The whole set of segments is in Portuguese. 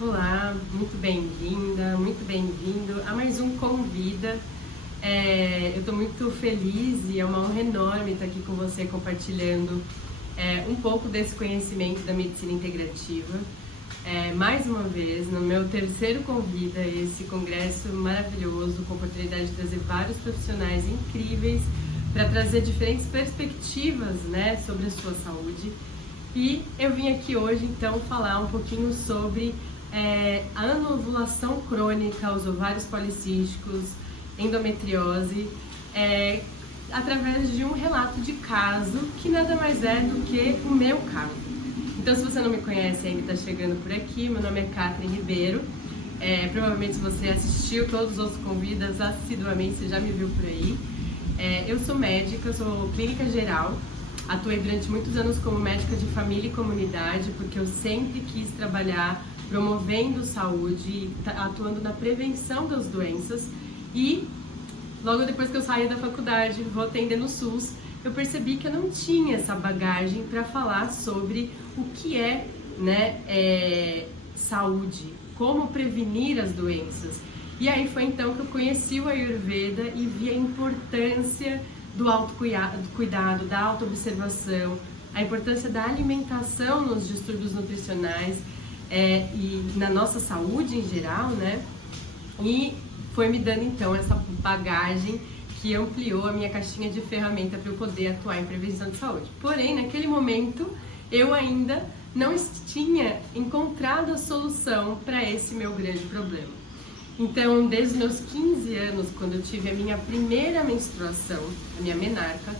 Olá, muito bem-vinda, muito bem-vindo a mais um Convida. Eu estou muito feliz e é uma honra enorme estar aqui com você compartilhando um pouco desse conhecimento da medicina integrativa. Mais uma vez, no meu terceiro Convida, esse congresso maravilhoso, com a oportunidade de trazer vários profissionais incríveis para trazer diferentes perspectivas, né, sobre a sua saúde. E eu vim aqui hoje, então, falar um pouquinho sobre a anovulação crônica, os ovários policísticos, endometriose, através de um relato de caso que nada mais é do que o meu caso. Então, se você não me conhece e ainda está chegando por aqui, meu nome é Catherine Ribeiro. Provavelmente, se você assistiu todos os outros convidas assiduamente, você já me viu por aí. Eu sou médica, sou clínica geral. Atuei durante muitos anos como médica de família e comunidade, porque eu sempre quis trabalhar promovendo saúde, atuando na prevenção das doenças. E logo depois que eu saí da faculdade, vou atender no SUS, eu percebi que eu não tinha essa bagagem para falar sobre o que saúde, como prevenir as doenças. E aí foi então que eu conheci o Ayurveda e vi a importância do autocuidado, da autoobservação, a importância da alimentação nos distúrbios nutricionais e na nossa saúde em geral, né? E foi me dando então essa bagagem que ampliou a minha caixinha de ferramenta para eu poder atuar em prevenção de saúde. Porém, naquele momento, eu ainda não tinha encontrado a solução para esse meu grande problema. Então, desde os meus 15 anos, quando eu tive a minha primeira menstruação, a minha menarca,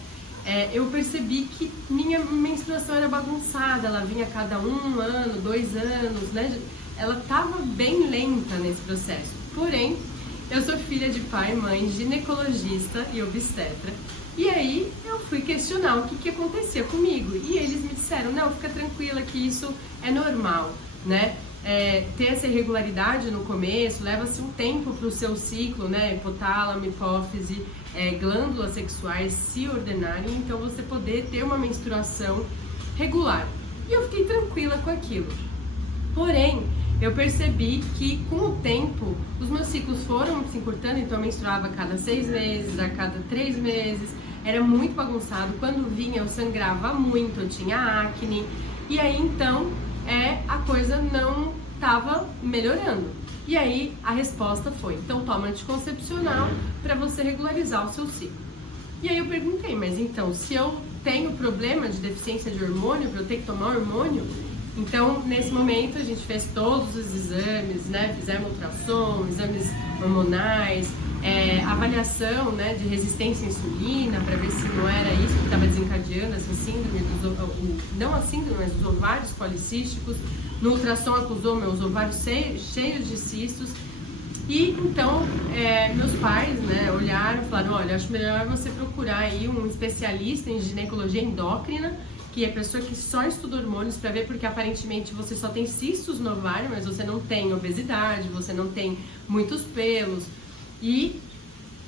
eu percebi que minha menstruação era bagunçada, ela vinha a cada 1 ano, 2 anos, né? Ela estava bem lenta nesse processo. Porém, eu sou filha de pai e mãe, ginecologista e obstetra, e aí eu fui questionar o que acontecia comigo, e eles me disseram, não, fica tranquila que isso é normal, né? Ter essa irregularidade no começo, leva-se um tempo para o seu ciclo, né, hipotálamo, hipófise, glândulas sexuais se ordenarem, então você poder ter uma menstruação regular. E eu fiquei tranquila com aquilo. Porém, eu percebi que com o tempo, os meus ciclos foram se encurtando, então eu menstruava a cada 6 meses, a cada 3 meses, era muito bagunçado, quando vinha eu sangrava muito, eu tinha acne, e aí então a coisa não estava melhorando. E aí a resposta foi, então toma anticoncepcional para você regularizar o seu ciclo. E aí eu perguntei, mas então se eu tenho problema de deficiência de hormônio, para eu ter que tomar hormônio? Então nesse momento a gente fez todos os exames, né? Fizemos ultrassom, exames hormonais, avaliação, né, de resistência à insulina, para ver se não era isso que estava desencadeando essa síndrome, não a síndrome, mas os ovários policísticos. No ultrassom acusou meus ovários cheios de cistos. E então meus pais, né, olharam e falaram, olha, acho melhor você procurar aí um especialista em ginecologia endócrina, que é pessoa que só estuda hormônios, para ver, porque aparentemente você só tem cistos no ovário, mas você não tem obesidade, você não tem muitos pelos, e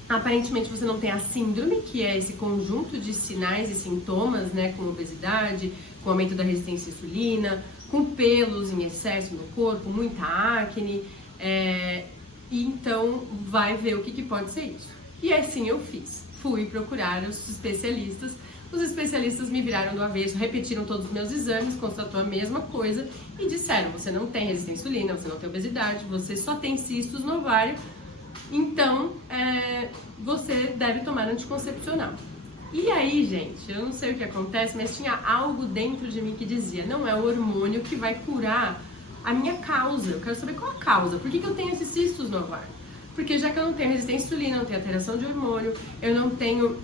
aparentemente você não tem a síndrome, que é esse conjunto de sinais e sintomas, né, com obesidade, com aumento da resistência à insulina, com pelos em excesso no corpo, muita acne, e então vai ver o que pode ser isso. E assim eu fiz, fui procurar os especialistas me viraram do avesso, repetiram todos os meus exames, constatou a mesma coisa e disseram, você não tem resistência à insulina, você não tem obesidade, você só tem cistos no ovário, então você deve tomar anticoncepcional. E aí, gente, eu não sei o que acontece, mas tinha algo dentro de mim que dizia, não é o hormônio que vai curar a minha causa, eu quero saber qual a causa, por que eu tenho esses cistos no ovário? Porque já que eu não tenho resistência à insulina, não tenho alteração de hormônio, eu não tenho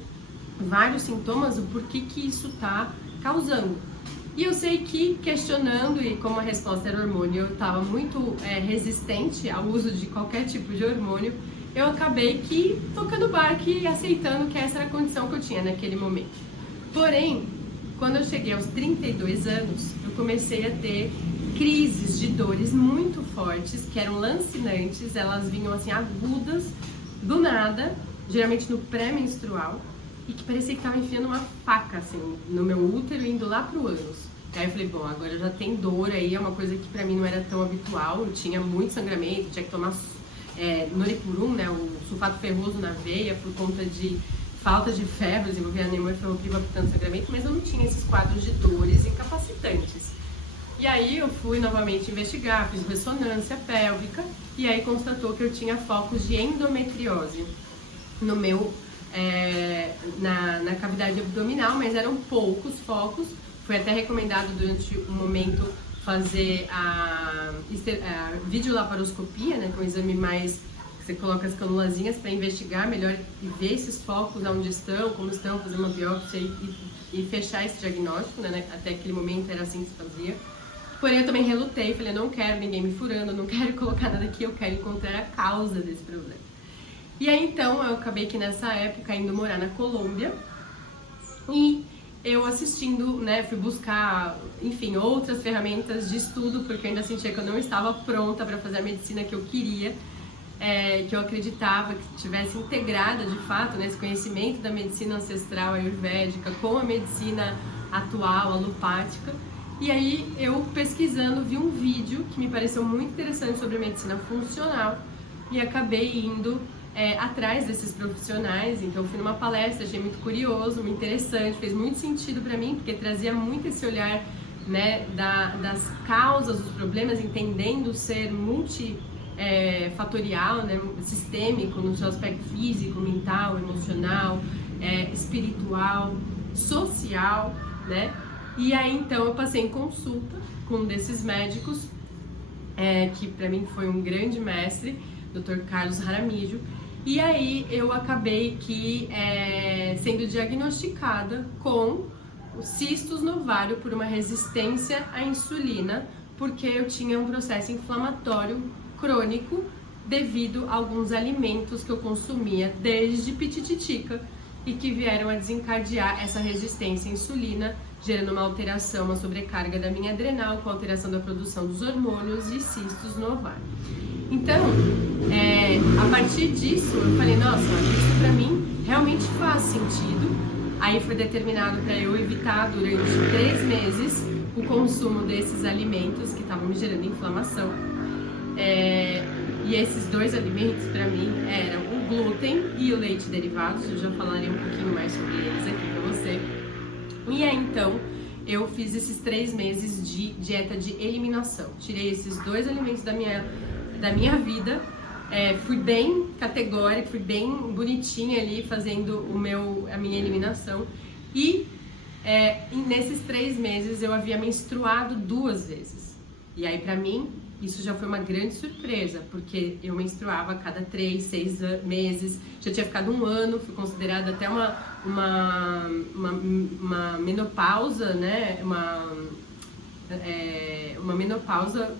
vários sintomas, o porquê que isso está causando. E eu sei que questionando, e como a resposta era hormônio, eu estava muito resistente ao uso de qualquer tipo de hormônio, eu acabei que tocando barco e aceitando que essa era a condição que eu tinha naquele momento. Porém, quando eu cheguei aos 32 anos, eu comecei a ter crises de dores muito fortes, que eram lancinantes, elas vinham assim agudas, do nada, geralmente no pré-menstrual, e que parecia que estava enfiando uma faca assim, no meu útero e indo lá pro ânus. Aí eu falei, bom, agora já tem dor aí, é uma coisa que pra mim não era tão habitual, eu tinha muito sangramento, tinha que tomar Noripurum, né, o sulfato ferroso na veia, por conta de falta de ferro, desenvolvia anemia ferropriva por tanto sangramento, mas eu não tinha esses quadros de dores incapacitantes. E aí eu fui novamente investigar, fiz ressonância pélvica, e aí constatou que eu tinha focos de endometriose no meu, na cavidade abdominal, mas eram poucos focos. Foi até recomendado durante um momento fazer a videolaparoscopia, né, que é um exame mais que você coloca as canulazinhas para investigar melhor e ver esses focos, onde estão, como estão, fazer uma biópsia e fechar esse diagnóstico, né, até aquele momento era assim que se fazia. Porém, eu também relutei, falei, eu não quero ninguém me furando, eu não quero colocar nada aqui, eu quero encontrar a causa desse problema. E aí, então, eu acabei que nessa época indo morar na Colômbia e eu assistindo, né, fui buscar, enfim, outras ferramentas de estudo, porque eu ainda sentia que eu não estava pronta para fazer a medicina que eu queria, que eu acreditava que tivesse integrada, de fato, né, esse conhecimento da medicina ancestral ayurvédica com a medicina atual, alopática. E aí, eu pesquisando, vi um vídeo que me pareceu muito interessante sobre medicina funcional e acabei indo atrás desses profissionais. Então eu fui numa palestra, achei muito curioso, muito interessante, fez muito sentido para mim, porque trazia muito esse olhar, né, das causas dos problemas, entendendo o ser multifatorial, né, sistêmico no seu aspecto físico, mental, emocional, espiritual, social, né? E aí então eu passei em consulta com um desses médicos, que para mim foi um grande mestre, Dr. Carlos Jaramillo. E aí eu acabei sendo diagnosticada com cistos no ovário por uma resistência à insulina, porque eu tinha um processo inflamatório crônico devido a alguns alimentos que eu consumia desde pitititica e que vieram a desencadear essa resistência à insulina, gerando uma alteração, uma sobrecarga da minha adrenal, com alteração da produção dos hormônios e cistos no ovário. Então, a partir disso, eu falei, nossa, isso pra mim realmente faz sentido. Aí foi determinado para eu evitar durante 3 meses o consumo desses alimentos que estavam me gerando inflamação. E esses 2 alimentos para mim eram o glúten e o leite derivados. Eu já falarei um pouquinho mais sobre eles aqui para você. E aí então eu fiz esses 3 meses de dieta de eliminação. Tirei esses 2 alimentos da minha vida, fui bem categórica, fui bem bonitinha ali fazendo a minha eliminação. E nesses 3 meses eu havia menstruado 2 vezes. E aí pra mim isso já foi uma grande surpresa, porque eu menstruava a cada 3, 6 meses, já tinha ficado 1 ano, fui considerada até uma menopausa, né, uma menopausa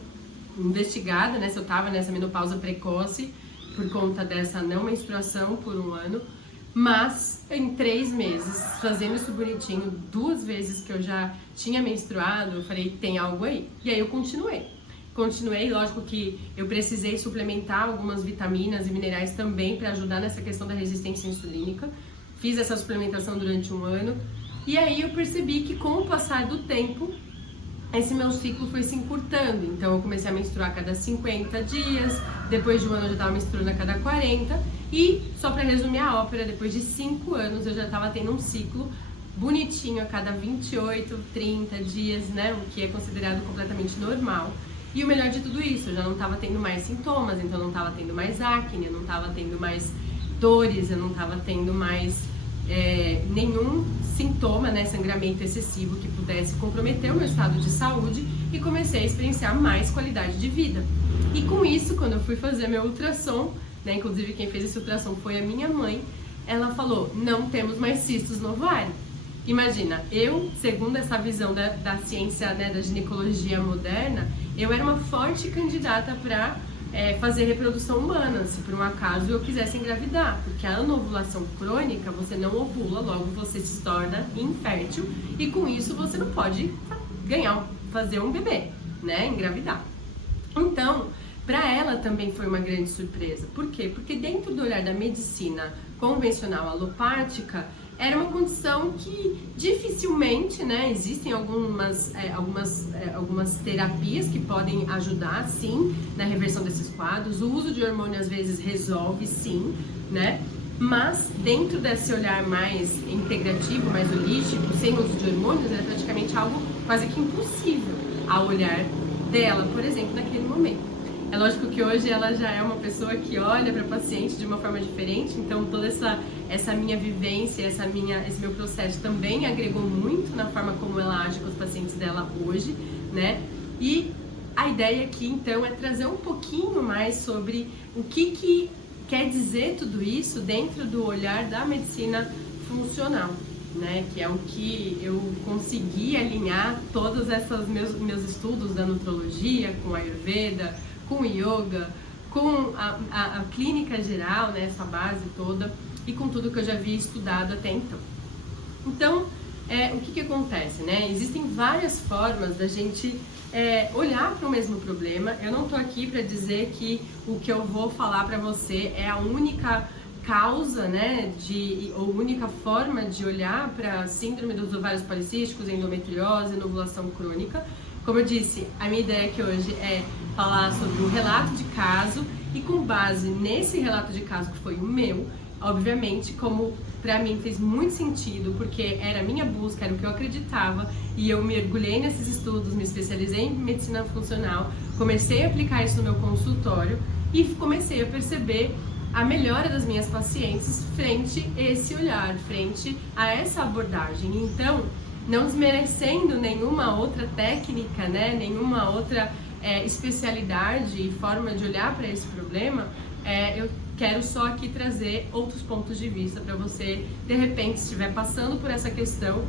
investigada, né, se eu tava nessa menopausa precoce por conta dessa não menstruação por 1 ano, mas em 3 meses, fazendo isso bonitinho, 2 vezes que eu já tinha menstruado, eu falei, tem algo aí. E aí eu continuei, lógico que eu precisei suplementar algumas vitaminas e minerais também para ajudar nessa questão da resistência insulínica. Fiz essa suplementação durante 1 ano e aí eu percebi que com o passar do tempo esse meu ciclo foi se encurtando. Então eu comecei a menstruar a cada 50 dias, depois de 1 ano eu já estava menstruando a cada 40 e, só para resumir a ópera, depois de 5 anos eu já estava tendo um ciclo bonitinho a cada 28, 30 dias, né, o que é considerado completamente normal. E o melhor de tudo isso, eu já não estava tendo mais sintomas, então eu não estava tendo mais acne, eu não estava tendo mais dores, eu não estava tendo mais nenhum sintoma, né, sangramento excessivo que pudesse comprometer o meu estado de saúde, e comecei a experienciar mais qualidade de vida. E com isso, quando eu fui fazer meu ultrassom, né, inclusive quem fez esse ultrassom foi a minha mãe, ela falou, não temos mais cistos no ovário. Imagina, eu, segundo essa visão da ciência, né, da ginecologia moderna, eu era uma forte candidata para fazer reprodução humana, se por um acaso eu quisesse engravidar, porque a anovulação crônica, você não ovula, logo você se torna infértil e com isso você não pode fazer um bebê, né, engravidar. Então, para ela também foi uma grande surpresa. Por quê? Porque dentro do olhar da medicina convencional alopática, era uma condição que dificilmente, né, existem algumas terapias que podem ajudar, sim, na reversão desses quadros. O uso de hormônio às vezes resolve, sim, né? Mas dentro desse olhar mais integrativo, mais holístico, sem uso de hormônios, é praticamente algo quase que impossível ao olhar dela, por exemplo, naquele momento. É lógico que hoje ela já é uma pessoa que olha para a paciente de uma forma diferente, então toda essa minha vivência, esse meu processo também agregou muito na forma como ela age com os pacientes dela hoje, né? E a ideia aqui então é trazer um pouquinho mais sobre o que quer dizer tudo isso dentro do olhar da medicina funcional, né? Que é o que eu consegui alinhar todos esses meus estudos da nutrologia com a Ayurveda, com o yoga, com a clínica geral, né, essa base toda, e com tudo que eu já havia estudado até então. Então, o que acontece, né? Existem várias formas da gente olhar para o mesmo problema. Eu não estou aqui para dizer que o que eu vou falar para você é a única causa, né, ou única forma de olhar para a síndrome dos ovários policísticos, endometriose, ovulação crônica. Como eu disse, a minha ideia aqui hoje é falar sobre um relato de caso e com base nesse relato de caso que foi o meu, obviamente, como pra mim fez muito sentido, porque era a minha busca, era o que eu acreditava, e eu mergulhei nesses estudos, me especializei em medicina funcional, comecei a aplicar isso no meu consultório e comecei a perceber a melhora das minhas pacientes frente a esse olhar, frente a essa abordagem. Então, não desmerecendo nenhuma outra técnica, né, nenhuma outra especialidade e forma de olhar para esse problema, eu quero só aqui trazer outros pontos de vista para você, de repente, se estiver passando por essa questão,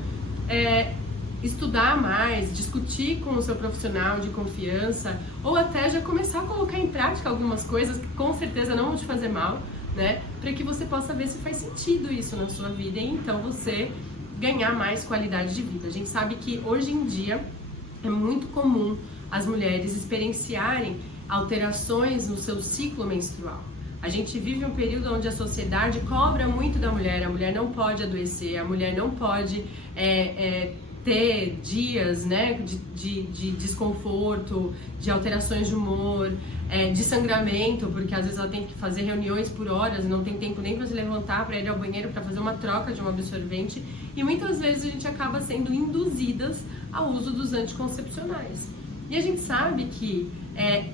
estudar mais, discutir com o seu profissional de confiança, ou até já começar a colocar em prática algumas coisas que com certeza não vão te fazer mal, né, para que você possa ver se faz sentido isso na sua vida e então você ganhar mais qualidade de vida. A gente sabe que hoje em dia é muito comum as mulheres experienciarem alterações no seu ciclo menstrual. A gente vive um período onde a sociedade cobra muito da mulher, a mulher não pode adoecer, a mulher não pode ter dias, né, de desconforto, de alterações de humor, de sangramento, porque às vezes ela tem que fazer reuniões por horas e não tem tempo nem para se levantar, para ir ao banheiro, para fazer uma troca de um absorvente, e muitas vezes a gente acaba sendo induzidas ao uso dos anticoncepcionais. E a gente sabe que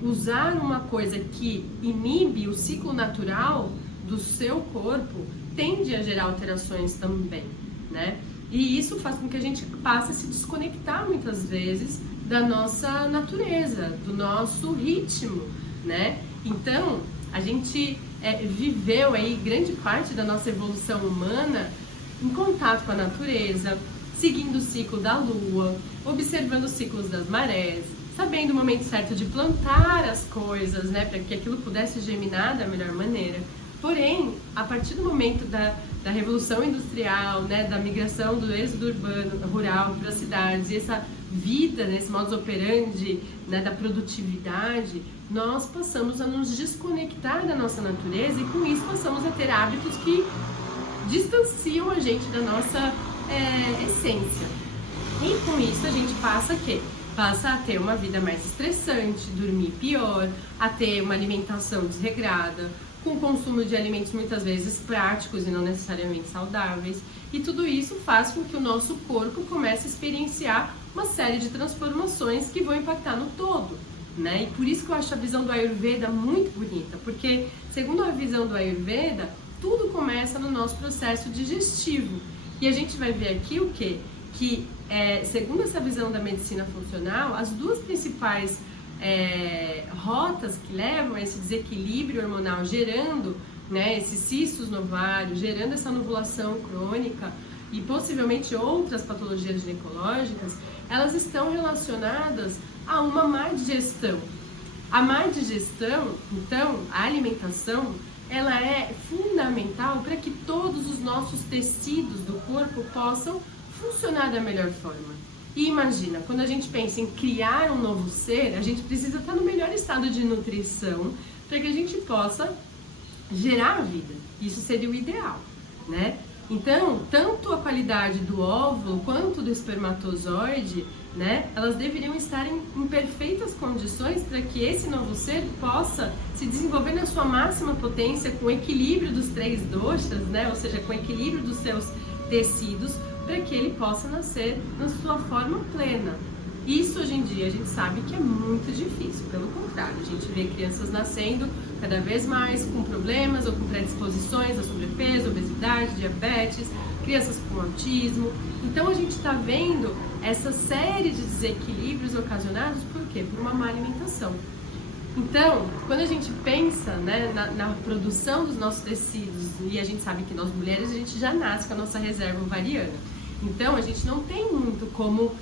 usar uma coisa que inibe o ciclo natural do seu corpo tende a gerar alterações também, né? E isso faz com que a gente passe a se desconectar muitas vezes da nossa natureza, do nosso ritmo, né? Então, a gente viveu aí grande parte da nossa evolução humana em contato com a natureza, seguindo o ciclo da lua, observando os ciclos das marés, sabendo o momento certo de plantar as coisas, né, para que aquilo pudesse germinar da melhor maneira. Porém, a partir do momento da revolução industrial, né, da migração do êxodo urbano, rural para as cidades, e essa vida, né, esse modus operandi, né, da produtividade, nós passamos a nos desconectar da nossa natureza e com isso passamos a ter hábitos que distanciam a gente da nossa essência. E com isso a gente passa a ter uma vida mais estressante, dormir pior, a ter uma alimentação desregrada, com consumo de alimentos muitas vezes práticos e não necessariamente saudáveis. E tudo isso faz com que o nosso corpo comece a experienciar uma série de transformações que vão impactar no todo, né? E por isso que eu acho a visão do Ayurveda muito bonita, porque segundo a visão do Ayurveda, tudo começa no nosso processo digestivo. E a gente vai ver aqui o quê? Que, segundo essa visão da medicina funcional, as duas principais rotas que levam a esse desequilíbrio hormonal, gerando, né, esses cistos no ovário, gerando essa anovulação crônica e possivelmente outras patologias ginecológicas, elas estão relacionadas a uma má digestão. A má digestão, então, a alimentação, ela é fundamental para que todos os nossos tecidos do corpo possam funcionar da melhor forma. E imagina, quando a gente pensa em criar um novo ser, a gente precisa estar no melhor estado de nutrição para que a gente possa gerar a vida. Isso seria o ideal, né? Então, tanto a qualidade do óvulo quanto do espermatozoide, né, elas deveriam estar em perfeitas condições para que esse novo ser possa se desenvolver na sua máxima potência, com equilíbrio dos 3 doshas, né, ou seja, com equilíbrio dos seus tecidos, para que ele possa nascer na sua forma plena. Isso hoje em dia a gente sabe que é muito difícil, pelo contrário, a gente vê crianças nascendo cada vez mais com problemas ou com predisposições a sobrepeso, obesidade, diabetes, crianças com autismo. Então a gente está vendo essa série de desequilíbrios ocasionados por quê? Por uma má alimentação. Então, quando a gente pensa, né, na produção dos nossos tecidos, e a gente sabe que nós mulheres a gente já nasce com a nossa reserva ovariana, então a gente não tem muito como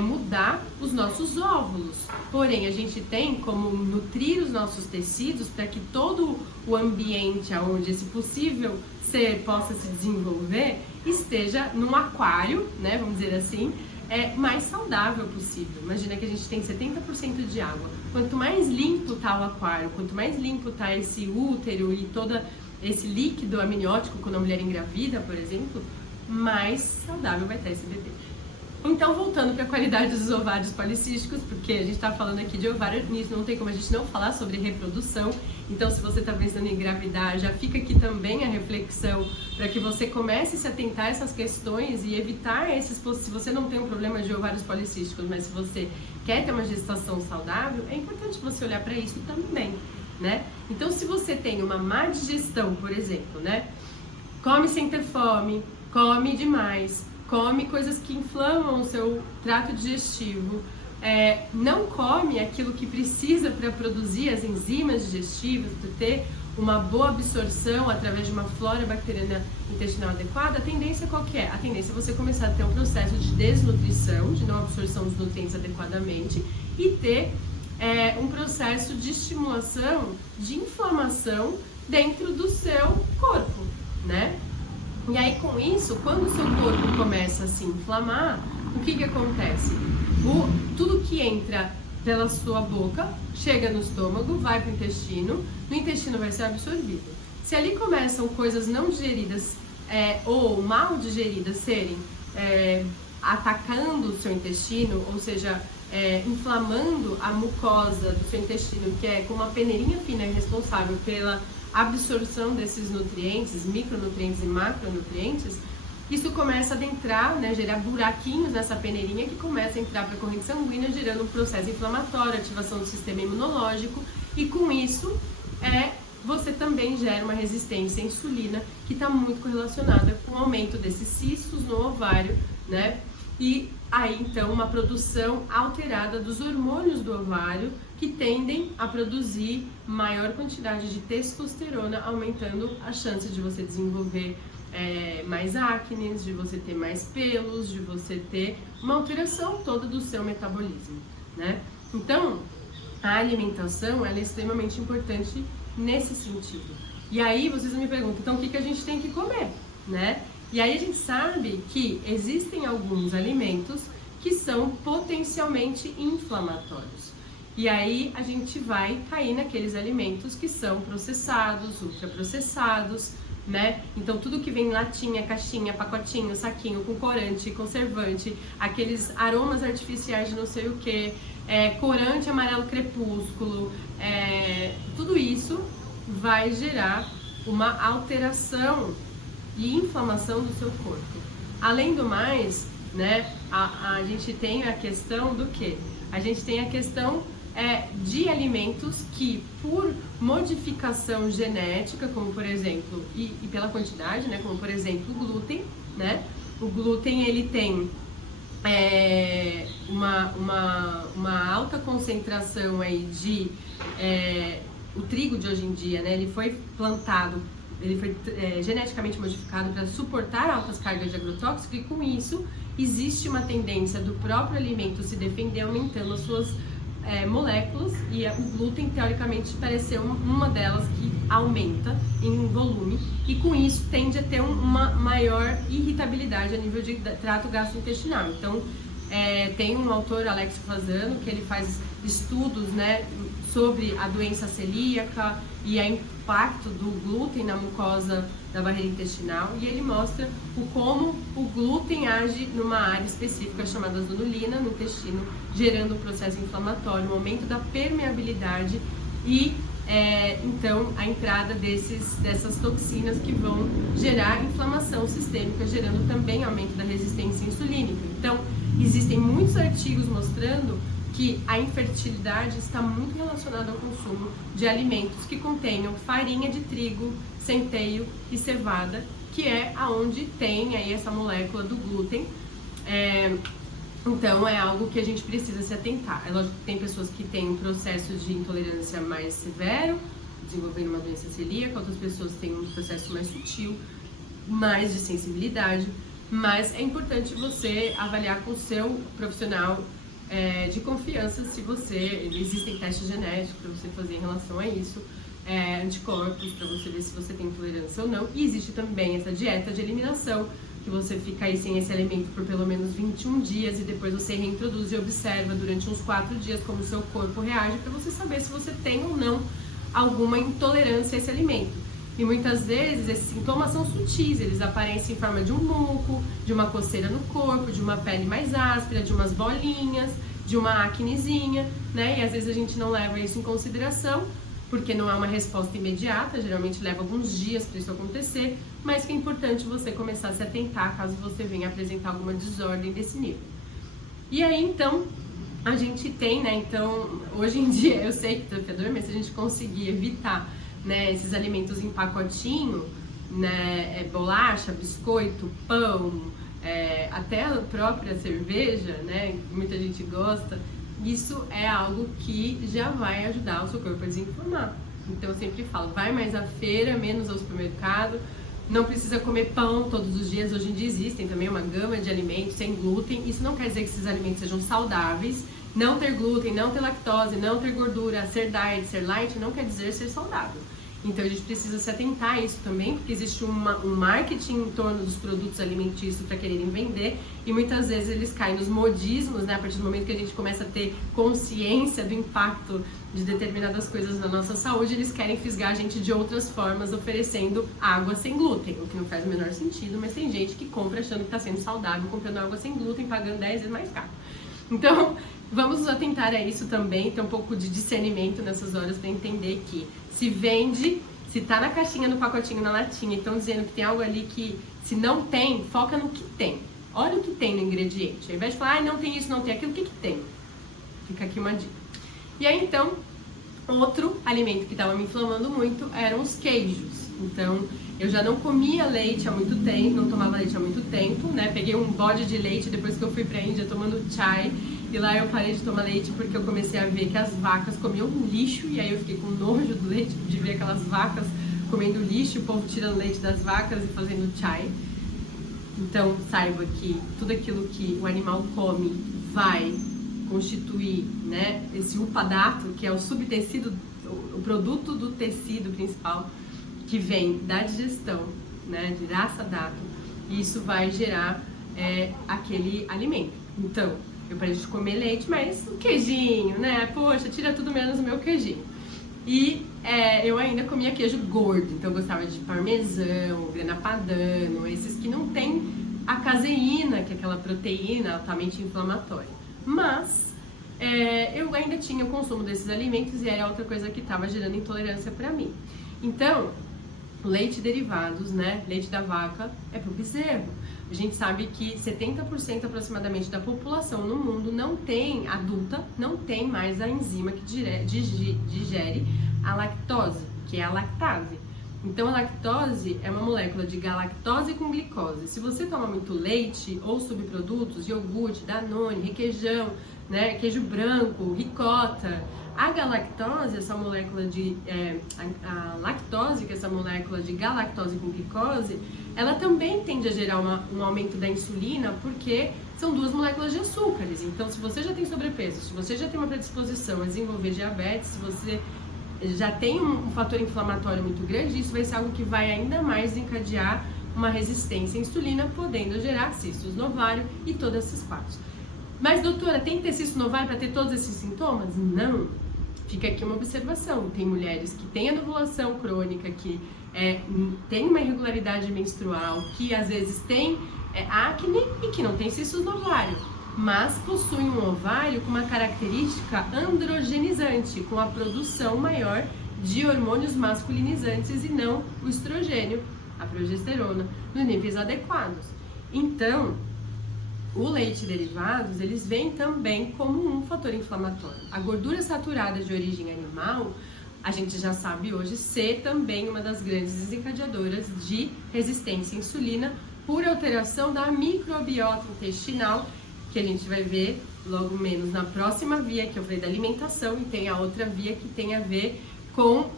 mudar os nossos óvulos, porém a gente tem como nutrir os nossos tecidos para que todo o ambiente onde esse possível ser possa se desenvolver esteja num aquário, né, vamos dizer assim, mais saudável possível. Imagina que a gente tem 70% de água. Quanto mais limpo está o aquário, quanto mais limpo está esse útero e todo esse líquido amniótico quando a mulher engravida, por exemplo, mais saudável vai estar esse bebê. Então, voltando para a qualidade dos ovários policísticos, porque a gente está falando aqui de ovário, nisso não tem como a gente não falar sobre reprodução. Então, se você está pensando em engravidar, já fica aqui também a reflexão para que você comece a se atentar a essas questões e evitar esses... Se você não tem um problema de ovários policísticos, mas se você quer ter uma gestação saudável, é importante você olhar para isso também, né? Então, se você tem uma má digestão, por exemplo, né? Come sem ter fome, come demais, come coisas que inflamam o seu trato digestivo, não come aquilo que precisa para produzir as enzimas digestivas, para ter uma boa absorção através de uma flora bacteriana intestinal adequada, a tendência qual que é? A tendência é você começar a ter um processo de desnutrição, de não absorção dos nutrientes adequadamente e ter um processo de estimulação de inflamação dentro do seu corpo, né? E aí, com isso, quando o seu corpo começa a se inflamar, o que acontece? Tudo que entra pela sua boca chega no estômago, vai para o intestino, no intestino vai ser absorvido. Se ali começam coisas não digeridas ou mal digeridas serem atacando o seu intestino, ou seja, inflamando a mucosa do seu intestino, que é com uma peneirinha fina responsável pela absorção desses nutrientes, micronutrientes e macronutrientes, isso começa a adentrar, né, gerar buraquinhos nessa peneirinha que começa a entrar para a corrente sanguínea, gerando um processo inflamatório, ativação do sistema imunológico, e com isso você também gera uma resistência à insulina, que está muito correlacionada com o aumento desses cistos no ovário, né? E aí então uma produção alterada dos hormônios do ovário, que tendem a produzir maior quantidade de testosterona, aumentando a chance de você desenvolver mais acne, de você ter mais pelos, de você ter uma alteração toda do seu metabolismo, né? Então, a alimentação ela é extremamente importante nesse sentido. E aí vocês me perguntam, então o que a gente tem que comer, né? E aí a gente sabe que existem alguns alimentos que são potencialmente inflamatórios. E aí a gente vai cair naqueles alimentos que são processados, ultraprocessados, né? Então tudo que vem em latinha, caixinha, pacotinho, saquinho, com corante, conservante, aqueles aromas artificiais de não sei o que, corante amarelo crepúsculo, tudo isso vai gerar uma alteração e inflamação do seu corpo. Além do mais, né, a gente tem a questão do quê? A gente tem a questão de alimentos que, por modificação genética, como por exemplo, e pela quantidade, né, como por exemplo o glúten, né? O glúten ele tem uma alta concentração aí de o trigo de hoje em dia, né? Ele foi plantado, ele foi geneticamente modificado para suportar altas cargas de agrotóxico, e com isso existe uma tendência do próprio alimento se defender, aumentando as suas moléculas, e o glúten teoricamente parece ser uma delas que aumenta em volume, e com isso tende a ter uma maior irritabilidade a nível de trato gastrointestinal. Então Tem um autor, Alex Fasano, que ele faz estudos, né, sobre a doença celíaca e o impacto do glúten na mucosa da barreira intestinal, e ele mostra como o glúten age numa área específica chamada zonulina no intestino, gerando um processo inflamatório, um aumento da permeabilidade e então a entrada dessas toxinas que vão gerar inflamação sistêmica, gerando também aumento da resistência insulínica. Então, existem muitos artigos mostrando que a infertilidade está muito relacionada ao consumo de alimentos que contenham farinha de trigo, centeio e cevada, que é aonde tem aí essa molécula do glúten. Então é algo que a gente precisa se atentar. É lógico que tem pessoas que têm um processo de intolerância mais severo, desenvolvendo uma doença celíaca, outras pessoas têm um processo mais sutil, mais de sensibilidade, mas é importante você avaliar com o seu profissional de confiança se existem testes genéticos para você fazer em relação a isso, anticorpos para você ver se você tem intolerância ou não. E existe também essa dieta de eliminação, que você fica aí sem esse alimento por pelo menos 21 dias e depois você reintroduz e observa durante uns 4 dias como o seu corpo reage, para você saber se você tem ou não alguma intolerância a esse alimento. E muitas vezes esses sintomas são sutis, eles aparecem em forma de um muco, de uma coceira no corpo, de uma pele mais áspera, de umas bolinhas, de uma acnezinha, né? E às vezes a gente não leva isso em consideração, porque não é uma resposta imediata, geralmente leva alguns dias para isso acontecer, mas que é importante você começar a se atentar caso você venha apresentar alguma desordem desse nível. E aí, então, a gente tem, né, então, hoje em dia, eu sei que é desafiador, mas se a gente conseguir evitar, né, esses alimentos em pacotinho, né, bolacha, biscoito, pão, até a própria cerveja, né, que muita gente gosta, isso é algo que já vai ajudar o seu corpo a desinflamar. Então eu sempre falo, vai mais à feira, menos ao supermercado, não precisa comer pão todos os dias. Hoje em dia existem também uma gama de alimentos sem glúten. Isso não quer dizer que esses alimentos sejam saudáveis. Não ter glúten, não ter lactose, não ter gordura, ser diet, ser light, não quer dizer ser saudável. Então a gente precisa se atentar a isso também, porque existe um marketing em torno dos produtos alimentícios para quererem vender, e muitas vezes eles caem nos modismos, né? A partir do momento que a gente começa a ter consciência do impacto de determinadas coisas na nossa saúde, eles querem fisgar a gente de outras formas, oferecendo água sem glúten, o que não faz o menor sentido, mas tem gente que compra achando que está sendo saudável, comprando água sem glúten, pagando 10 vezes mais caro. Então, vamos nos atentar a isso também, ter um pouco de discernimento nessas horas para entender que se vende, se tá na caixinha, no pacotinho, na latinha, e estão dizendo que tem algo ali que, se não tem, foca no que tem. Olha o que tem no ingrediente. Ao invés de falar, não tem isso, não tem aquilo, o que tem? Fica aqui uma dica. E aí, então, outro alimento que estava me inflamando muito eram os queijos. Então, eu já não comia leite há muito tempo, não tomava leite há muito tempo, né? Peguei um bode de leite depois que eu fui pra Índia tomando chai. E lá eu parei de tomar leite porque eu comecei a ver que as vacas comiam lixo, e aí eu fiquei com nojo do leite, de ver aquelas vacas comendo lixo, o povo tirando leite das vacas e fazendo chai. Então saiba que tudo aquilo que o animal come vai constituir, né, esse upadato, que é o subtecido, o produto do tecido principal, que vem da digestão, né, de rasa dato, e isso vai gerar aquele alimento. Então, eu parei de comer leite, mas o queijinho, né? Poxa, tira tudo menos o meu queijinho. E eu ainda comia queijo gordo, então eu gostava de parmesão, grana padano, esses que não tem a caseína, que é aquela proteína altamente inflamatória. Mas eu ainda tinha o consumo desses alimentos e era outra coisa que estava gerando intolerância para mim. Então, leite derivados, né? Leite da vaca é pro bezerro. A gente sabe que 70% aproximadamente da população no mundo adulta, não tem mais a enzima que digere a lactose, que é a lactase. Então a lactose é uma molécula de galactose com glicose. Se você toma muito leite ou subprodutos, iogurte, danone, requeijão, né, queijo branco, ricota, a galactose, essa molécula a lactose, que é essa molécula de galactose com glicose, ela também tende a gerar um aumento da insulina, porque são duas moléculas de açúcares. Então, se você já tem sobrepeso, se você já tem uma predisposição a desenvolver diabetes, se você já tem um fator inflamatório muito grande, isso vai ser algo que vai ainda mais desencadear uma resistência à insulina, podendo gerar cistos no ovário e todas essas partes. Mas doutora, tem que ter cisto no ovário para ter todos esses sintomas? Não. Fica aqui uma observação. Tem mulheres que têm anovulação crônica, que tem uma irregularidade menstrual, que às vezes tem acne e que não tem cistos no ovário, mas possuem um ovário com uma característica androgenizante, com a produção maior de hormônios masculinizantes e não o estrogênio, a progesterona, nos níveis adequados. Então, o leite e derivados, eles vêm também como um fator inflamatório. A gordura saturada de origem animal, a gente já sabe hoje ser também uma das grandes desencadeadoras de resistência à insulina por alteração da microbiota intestinal, que a gente vai ver logo menos na próxima via, que eu falei da alimentação, e tem a outra via que tem a ver com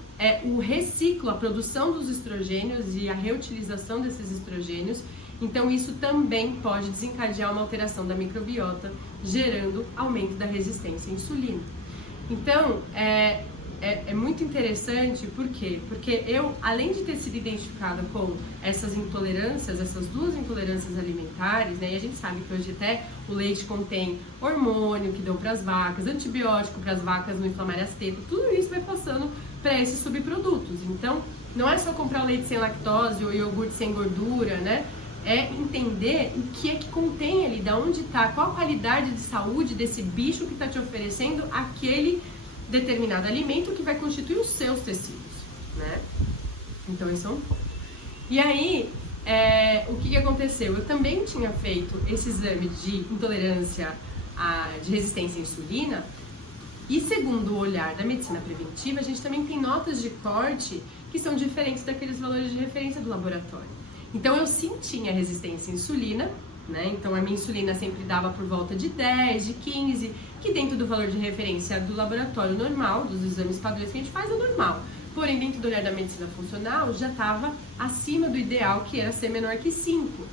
o reciclo, a produção dos estrogênios e a reutilização desses estrogênios. Então isso também pode desencadear uma alteração da microbiota, gerando aumento da resistência à insulina. Então, é muito interessante, por quê? Porque eu, além de ter sido identificada com essas intolerâncias, essas duas intolerâncias alimentares, né, e a gente sabe que hoje até o leite contém hormônio que dão para as vacas, antibiótico para as vacas não inflamarem as tetas, tudo isso vai passando para esses subprodutos. Então, não é só comprar o leite sem lactose ou iogurte sem gordura, né? É entender o que é que contém ali, da onde está, qual a qualidade de saúde desse bicho que está te oferecendo aquele determinado alimento que vai constituir os seus tecidos, né? Então, esse é um ponto. E aí, o que aconteceu? Eu também tinha feito esse exame de intolerância, de resistência à insulina, e segundo o olhar da medicina preventiva, a gente também tem notas de corte que são diferentes daqueles valores de referência do laboratório. Então, eu sim tinha resistência à insulina, né? Então, a minha insulina sempre dava por volta de 10, de 15, que dentro do valor de referência do laboratório normal, dos exames padrões que a gente faz, é normal. Porém, dentro do olhar da medicina funcional, já estava acima do ideal, que era ser menor que 5.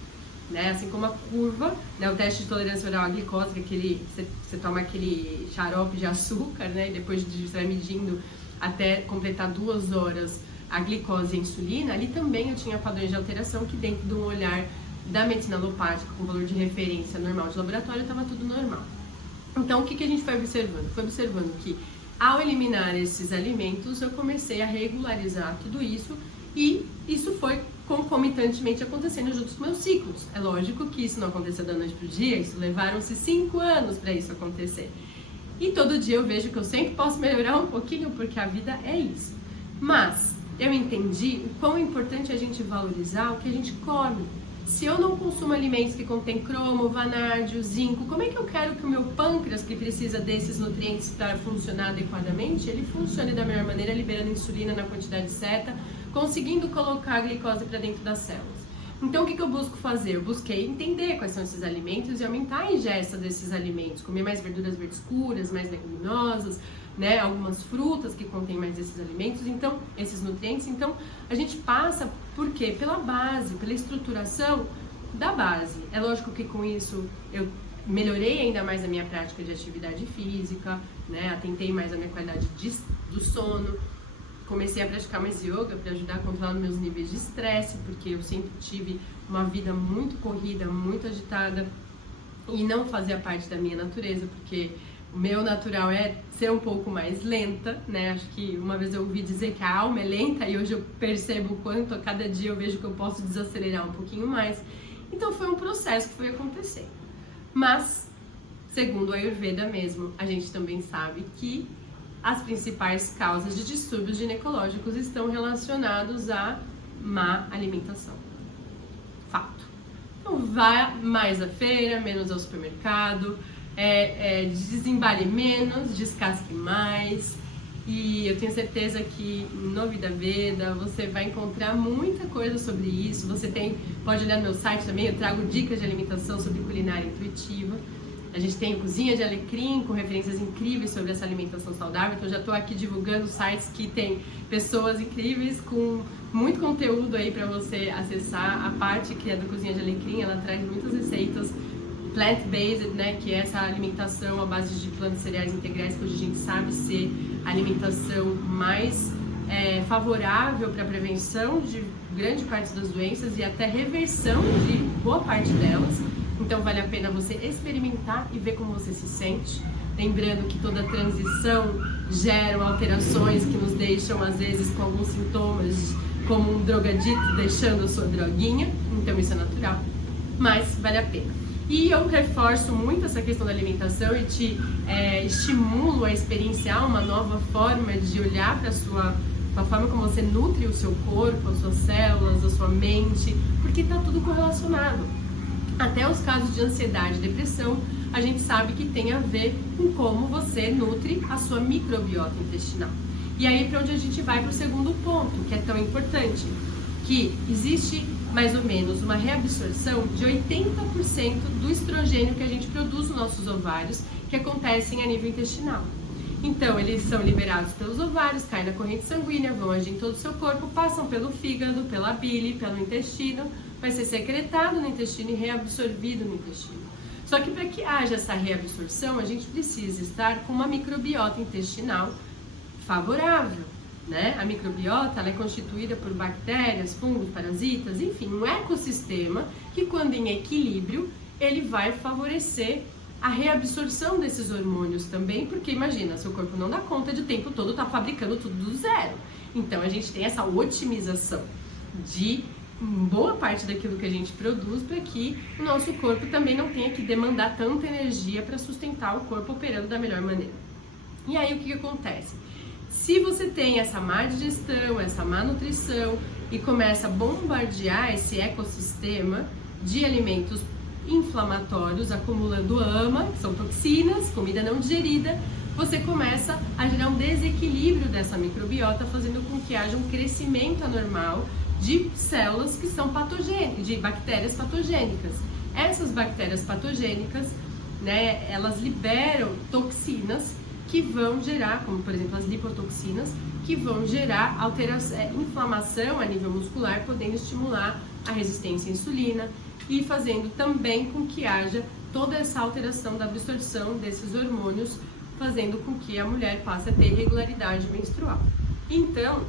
Né? Assim como a curva, né? O teste de tolerância oral à glicose, que você toma aquele xarope de açúcar, né? E depois você vai medindo até completar 2 horas a glicose e a insulina, ali também eu tinha padrões de alteração que dentro de um olhar da medicina alopática com valor de referência normal de laboratório estava tudo normal. Então, o que a gente foi observando? Foi observando que ao eliminar esses alimentos, eu comecei a regularizar tudo isso e isso foi concomitantemente acontecendo junto com os meus ciclos. É lógico que isso não aconteceu da noite pro dia, isso levaram-se 5 anos para isso acontecer. E todo dia eu vejo que eu sempre posso melhorar um pouquinho, porque a vida é isso. Mas eu entendi o quão importante é a gente valorizar o que a gente come. Se eu não consumo alimentos que contêm cromo, vanádio, zinco, como é que eu quero que o meu pâncreas, que precisa desses nutrientes para funcionar adequadamente, ele funcione da melhor maneira, liberando insulina na quantidade certa, conseguindo colocar a glicose para dentro das células? Então, o que eu busco fazer? Eu busquei entender quais são esses alimentos e aumentar a ingesta desses alimentos, comer mais verduras verdes escuras, mais leguminosas, né, algumas frutas que contêm mais desses alimentos, então, esses nutrientes. Então, a gente passa, por quê? Pela base, pela estruturação da base. É lógico que com isso eu melhorei ainda mais a minha prática de atividade física, né, atentei mais a minha qualidade do sono, comecei a praticar mais yoga para ajudar a controlar meus níveis de estresse, porque eu sempre tive uma vida muito corrida, muito agitada e não fazia parte da minha natureza, porque o meu natural é ser um pouco mais lenta, né? Acho que uma vez eu ouvi dizer que a alma é lenta e hoje eu percebo o quanto a cada dia eu vejo que eu posso desacelerar um pouquinho mais. Então foi um processo que foi acontecendo. Mas, segundo a Ayurveda mesmo, a gente também sabe que as principais causas de distúrbios ginecológicos estão relacionados à má alimentação. Fato. Então vá mais à feira, menos ao supermercado, desembale menos, descasque mais. E eu tenho certeza que no Vida Veda você vai encontrar muita coisa sobre isso. Você pode olhar no meu site também, eu trago dicas de alimentação sobre culinária intuitiva. A gente tem Cozinha de Alecrim, com referências incríveis sobre essa alimentação saudável. Então, já estou aqui divulgando sites que tem pessoas incríveis com muito conteúdo aí para você acessar. A parte que é do Cozinha de Alecrim, ela traz muitas receitas plant-based, né? Que é essa alimentação à base de plantas cereais integrais, que hoje a gente sabe ser a alimentação mais favorável para a prevenção de grande parte das doenças e até reversão de boa parte delas. Então vale a pena você experimentar e ver como você se sente. Lembrando que toda transição gera alterações que nos deixam, às vezes, com alguns sintomas, como um drogadito deixando a sua droguinha. Então isso é natural, mas vale a pena. E eu reforço muito essa questão da alimentação e te estimulo a experienciar uma nova forma de olhar para a forma como você nutre o seu corpo, as suas células, a sua mente, porque está tudo correlacionado. Até os casos de ansiedade e depressão, a gente sabe que tem a ver com como você nutre a sua microbiota intestinal. E aí para onde a gente vai para o segundo ponto, que é tão importante, que existe mais ou menos uma reabsorção de 80% do estrogênio que a gente produz nos nossos ovários, que acontecem a nível intestinal. Então, eles são liberados pelos ovários, caem na corrente sanguínea, vão agir em todo o seu corpo, passam pelo fígado, pela bile, pelo intestino, vai ser secretado no intestino e reabsorvido no intestino. Só que para que haja essa reabsorção, a gente precisa estar com uma microbiota intestinal favorável, né? A microbiota ela é constituída por bactérias, fungos, parasitas, enfim, um ecossistema que, quando em equilíbrio, ele vai favorecer a reabsorção desses hormônios também, porque imagina, seu corpo não dá conta de o tempo todo estar fabricando tudo do zero. Então a gente tem essa otimização de boa parte daquilo que a gente produz para que o nosso corpo também não tenha que demandar tanta energia para sustentar o corpo operando da melhor maneira. E aí o que acontece? Se você tem essa má digestão, essa má nutrição e começa a bombardear esse ecossistema de alimentos inflamatórios, acumulando AMA, que são toxinas, comida não digerida, você começa a gerar um desequilíbrio dessa microbiota, fazendo com que haja um crescimento anormal de células que são patogênicas, de bactérias patogênicas. Essas bactérias patogênicas, né, elas liberam toxinas que vão gerar, como por exemplo as lipotoxinas, que vão gerar inflamação a nível muscular, podendo estimular a resistência à insulina e fazendo também com que haja toda essa alteração da absorção desses hormônios, fazendo com que a mulher passe a ter irregularidade menstrual. Então,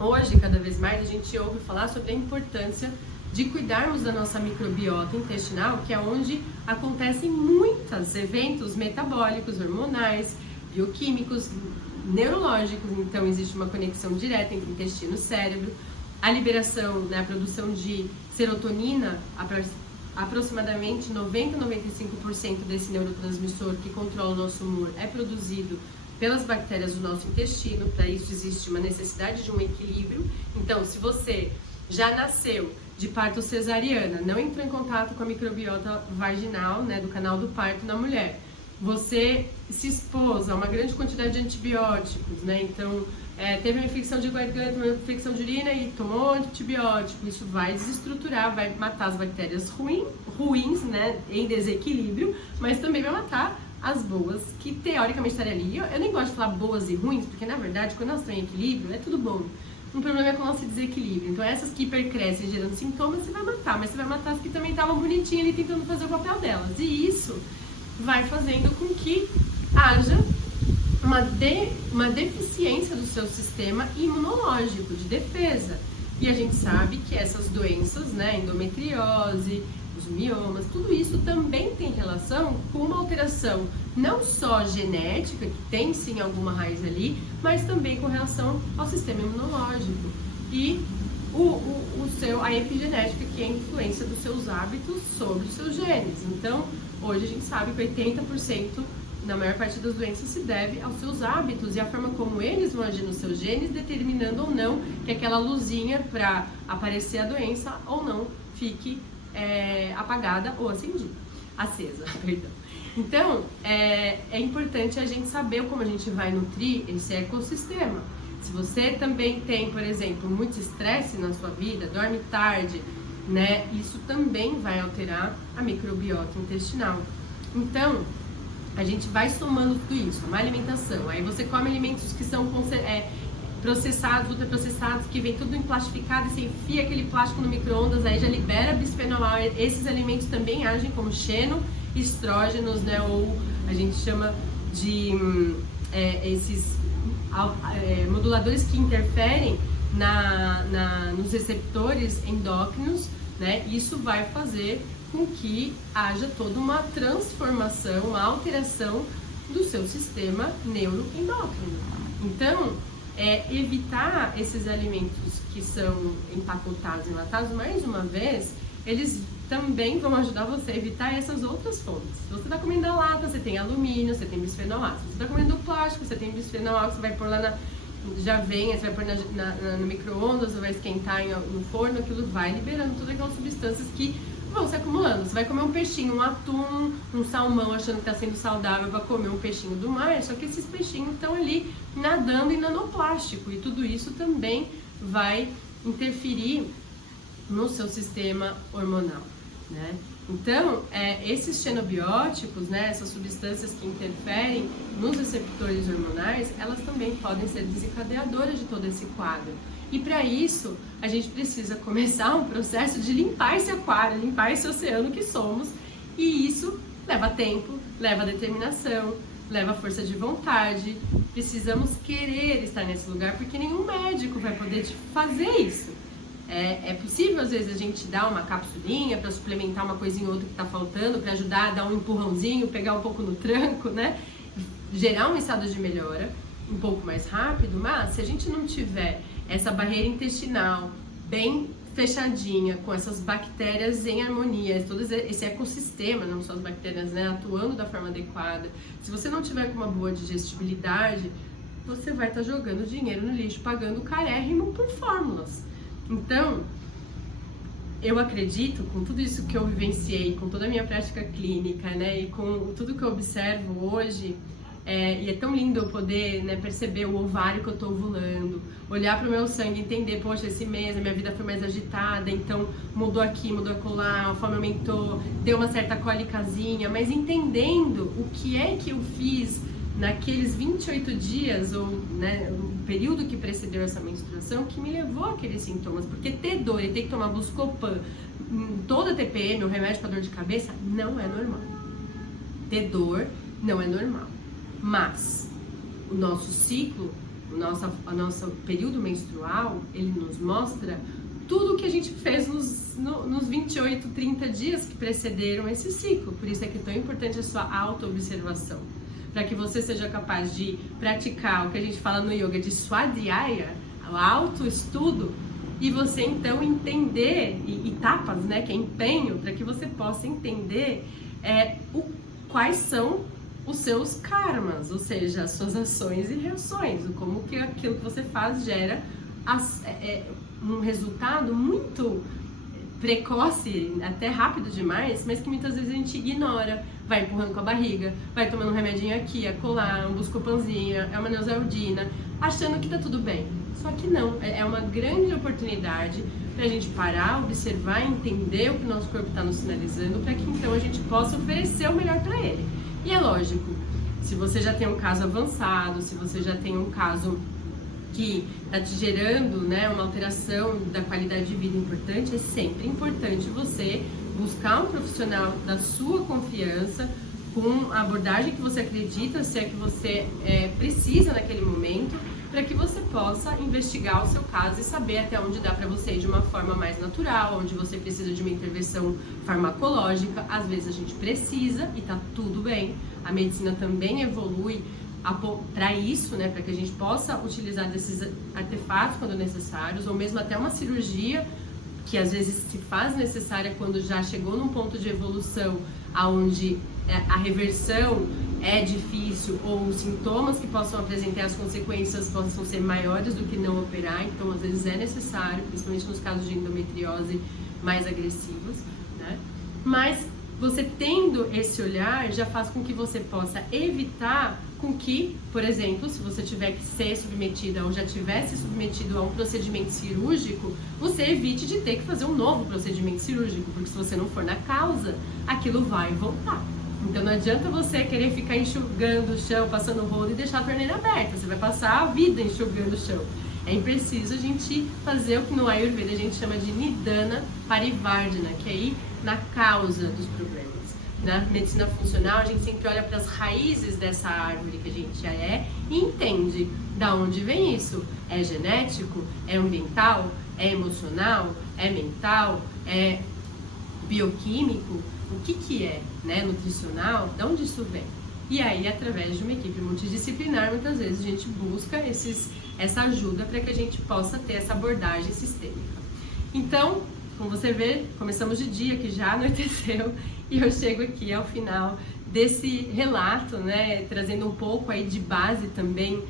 hoje, cada vez mais, a gente ouve falar sobre a importância de cuidarmos da nossa microbiota intestinal, que é onde acontecem muitos eventos metabólicos, hormonais, bioquímicos, neurológicos. Então existe uma conexão direta entre intestino e cérebro. A liberação, né, a produção de serotonina, aproximadamente 90-95% desse neurotransmissor que controla o nosso humor é produzido pelas bactérias do nosso intestino. Para isso existe uma necessidade de um equilíbrio. Então, se você já nasceu de parto cesariana, não entrou em contato com a microbiota vaginal, né, do canal do parto na mulher, você se expôs a uma grande quantidade de antibióticos, né? Então, teve uma infecção de garganta, uma infecção de urina e tomou antibiótico. Isso vai desestruturar, vai matar as bactérias ruins, né, em desequilíbrio, mas também vai matar as boas, que teoricamente estariam ali. Eu nem gosto de falar boas e ruins, porque na verdade, quando elas estão em equilíbrio, é tudo bom. O problema é com o nosso desequilíbrio. Então, essas que hipercrescem gerando sintomas, você vai matar, mas você vai matar as que também estavam bonitinhas ali tentando fazer o papel delas. E isso vai fazendo com que haja uma deficiência do seu sistema imunológico, de defesa. E a gente sabe que essas doenças, né, endometriose, os miomas, tudo isso também tem relação com uma alteração não só genética, que tem sim alguma raiz ali, mas também com relação ao sistema imunológico. E a epigenética, que é a influência dos seus hábitos sobre os seus genes. Então, hoje a gente sabe que 80%, na maior parte das doenças, se deve aos seus hábitos e a forma como eles vão agir nos seus genes, determinando ou não que aquela luzinha para aparecer a doença ou não fique apagada ou acesa, perdão. Então, é importante a gente saber como a gente vai nutrir esse ecossistema. Se você também tem, por exemplo, muito estresse na sua vida, dorme tarde, né, isso também vai alterar a microbiota intestinal. Então, a gente vai somando tudo isso, uma alimentação. Aí você come alimentos que são processados, ultraprocessados, que vem tudo em plastificado e você enfia aquele plástico no micro-ondas, aí já libera bisfenol A. Esses alimentos também agem como xenoestrógenos, né, ou a gente chama de esses moduladores que interferem nos receptores endócrinos, né? Isso vai fazer com que haja toda uma transformação, uma alteração do seu sistema neuroendócrino. Então, evitar esses alimentos que são empacotados e enlatados, mais uma vez, eles também vão ajudar você a evitar essas outras fontes. Se você está comendo a lata, você tem alumínio, você tem bisfenol A. Se você está comendo o plástico, você tem bisfenol A, que você vai pôr lá já vem, você vai pôr no micro-ondas, você vai esquentar no forno, aquilo vai liberando todas aquelas substâncias que vão se acumulando. Você vai comer um peixinho, um atum, um salmão, achando que está sendo saudável para comer um peixinho do mar, só que esses peixinhos estão ali nadando em nanoplástico, e tudo isso também vai interferir no seu sistema hormonal, né? Então, esses xenobióticos, né, essas substâncias que interferem nos receptores hormonais, elas também podem ser desencadeadoras de todo esse quadro. E para isso, a gente precisa começar um processo de limpar esse aquário, limpar esse oceano que somos, e isso leva tempo, leva determinação, leva força de vontade. Precisamos querer estar nesse lugar, porque nenhum médico vai poder te fazer isso. É possível, às vezes, a gente dar uma capsulinha para suplementar uma coisinha ou outra que está faltando, para ajudar a dar um empurrãozinho, pegar um pouco no tranco, né? Gerar um estado de melhora um pouco mais rápido, mas se a gente não tiver essa barreira intestinal bem fechadinha, com essas bactérias em harmonia, todo esse ecossistema, não só as bactérias, né, atuando da forma adequada, se você não tiver com uma boa digestibilidade, você vai estar jogando dinheiro no lixo, pagando carérrimo por fórmulas. Então, eu acredito, com tudo isso que eu vivenciei, com toda a minha prática clínica, né, e com tudo que eu observo hoje, e é tão lindo eu poder, né, perceber o ovário que eu tô ovulando, olhar para o meu sangue, entender, poxa, esse mês a minha vida foi mais agitada, então mudou aqui, mudou acolá, a fome aumentou, deu uma certa cólicazinha, mas entendendo o que é que eu fiz naqueles 28 dias, ou, né, o período que precedeu essa menstruação, que me levou àqueles sintomas. Porque ter dor e ter que tomar Buscopan, toda TPM, o remédio para dor de cabeça, não é normal. Ter dor não é normal. Mas o nosso ciclo, o nosso período menstrual, ele nos mostra tudo o que a gente fez nos 28, 30 dias que precederam esse ciclo. Por isso é que é tão importante a sua auto-observação, para que você seja capaz de praticar o que a gente fala no yoga de swadhyaya, o autoestudo, e você então entender, e tapas, né, que é empenho, para que você possa entender quais são os seus karmas, ou seja, as suas ações e reações, como que aquilo que você faz gera um resultado muito precoce, até rápido demais, mas que muitas vezes a gente ignora, vai empurrando com a barriga, vai tomando um remedinho aqui, acolá, um Buscopanzinho, uma Neosaldina, achando que tá tudo bem. Só que não, é uma grande oportunidade pra gente parar, observar, entender o que o nosso corpo está nos sinalizando, para que então a gente possa oferecer o melhor para ele. E é lógico, se você já tem um caso avançado, se você já tem um caso que está te gerando, né, uma alteração da qualidade de vida importante, é sempre importante você buscar um profissional da sua confiança, com a abordagem que você acredita, se é que você precisa naquele momento, para que você possa investigar o seu caso e saber até onde dá para você ir de uma forma mais natural, onde você precisa de uma intervenção farmacológica. Às vezes a gente precisa e tá tudo bem. A medicina também evolui para isso, né, para que a gente possa utilizar desses artefatos quando necessários, ou mesmo até uma cirurgia que às vezes se faz necessária quando já chegou num ponto de evolução aonde a reversão é difícil, ou os sintomas que possam apresentar, as consequências possam ser maiores do que não operar. Então às vezes é necessário, principalmente nos casos de endometriose mais agressivos, né? Mas você tendo esse olhar já faz com que você possa evitar com que, por exemplo, se você tiver que ser submetida ou já tivesse submetido a um procedimento cirúrgico, você evite de ter que fazer um novo procedimento cirúrgico, porque se você não for na causa, aquilo vai voltar. Então não adianta você querer ficar enxugando o chão, passando o rolo e deixar a torneira aberta, você vai passar a vida enxugando o chão. É preciso a gente fazer o que no Ayurveda a gente chama de Nidana Parivardhana, que é ir na causa dos problemas. Na medicina funcional, a gente sempre olha para as raízes dessa árvore que a gente já e entende da onde vem isso. É genético? É ambiental? É emocional? É mental? É bioquímico, o que é, né, nutricional, de onde isso vem. E aí, através de uma equipe multidisciplinar, muitas vezes a gente busca essa ajuda para que a gente possa ter essa abordagem sistêmica. Então, como você vê, começamos de dia, que já anoiteceu, e eu chego aqui ao final desse relato, né, trazendo um pouco aí de base também,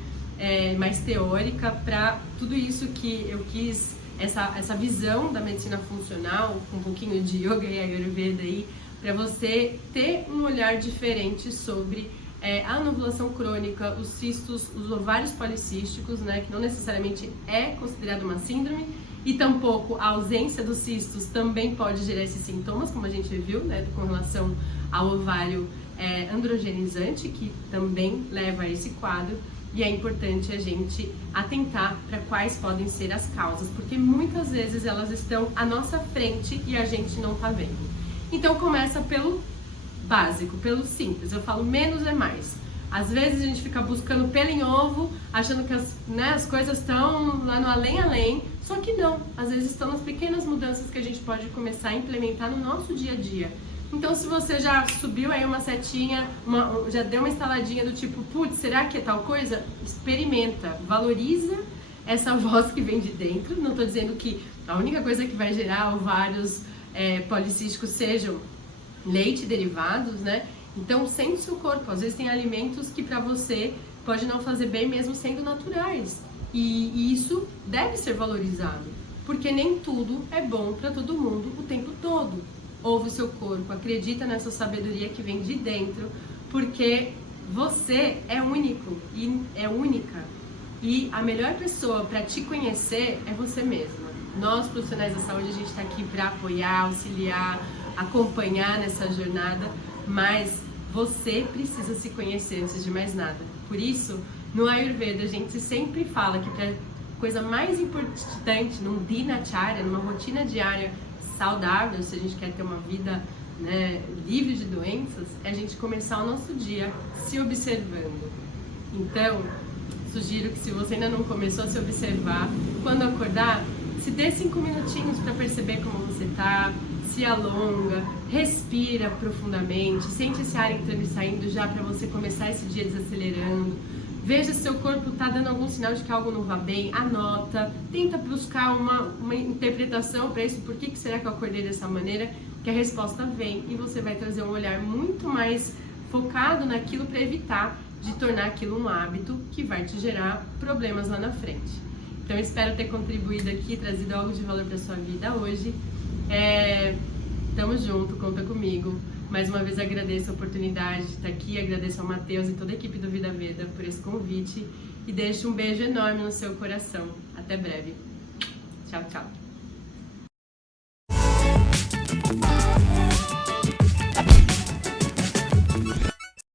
mais teórica, para tudo isso que eu quis, essa visão da medicina funcional, com um pouquinho de yoga e ayurveda aí, para você ter um olhar diferente sobre a anovulação crônica, os cistos, os ovários policísticos, né, que não necessariamente é considerado uma síndrome, e tampouco a ausência dos cistos também pode gerar esses sintomas, como a gente viu, né, com relação ao ovário androgenizante, que também leva a esse quadro. E é importante a gente atentar para quais podem ser as causas, porque muitas vezes elas estão à nossa frente e a gente não está vendo. Então começa pelo básico, pelo simples. Eu falo menos é mais. Às vezes a gente fica buscando pelo em ovo, achando que as coisas estão lá no além, só que não. Às vezes estão nas pequenas mudanças que a gente pode começar a implementar no nosso dia a dia. Então, se você já subiu aí uma setinha, já deu uma instaladinha do tipo, putz, será que é tal coisa? Experimenta, valoriza essa voz que vem de dentro. Não estou dizendo que a única coisa que vai gerar ovários policísticos sejam leite derivados, né? Então, sente seu corpo. Às vezes tem alimentos que para você pode não fazer bem mesmo sendo naturais. E isso deve ser valorizado, porque nem tudo é bom para todo mundo o tempo todo. Ouve o seu corpo, acredita nessa sabedoria que vem de dentro, porque você é único e é única. E a melhor pessoa para te conhecer é você mesma. Nós, profissionais da saúde, a gente está aqui para apoiar, auxiliar, acompanhar nessa jornada, mas você precisa se conhecer antes de mais nada. Por isso, no Ayurveda, a gente sempre fala que a coisa mais importante num dinacharya, numa rotina diária saudável, se a gente quer ter uma vida, né, livre de doenças, é a gente começar o nosso dia se observando. Então, sugiro que se você ainda não começou a se observar, quando acordar, se dê 5 minutinhos para perceber como você está, se alonga, respira profundamente, sente esse ar entrando e saindo já para você começar esse dia desacelerando. Veja se seu corpo está dando algum sinal de que algo não vai bem, anota, tenta buscar uma interpretação para isso, por que será que eu acordei dessa maneira, que a resposta vem e você vai trazer um olhar muito mais focado naquilo para evitar de tornar aquilo um hábito que vai te gerar problemas lá na frente. Então eu espero ter contribuído aqui, trazido algo de valor para sua vida hoje. Tamo junto, conta comigo. Mais uma vez agradeço a oportunidade de estar aqui, agradeço ao Matheus e toda a equipe do Vida Veda por esse convite e deixo um beijo enorme no seu coração. Até breve. Tchau, tchau.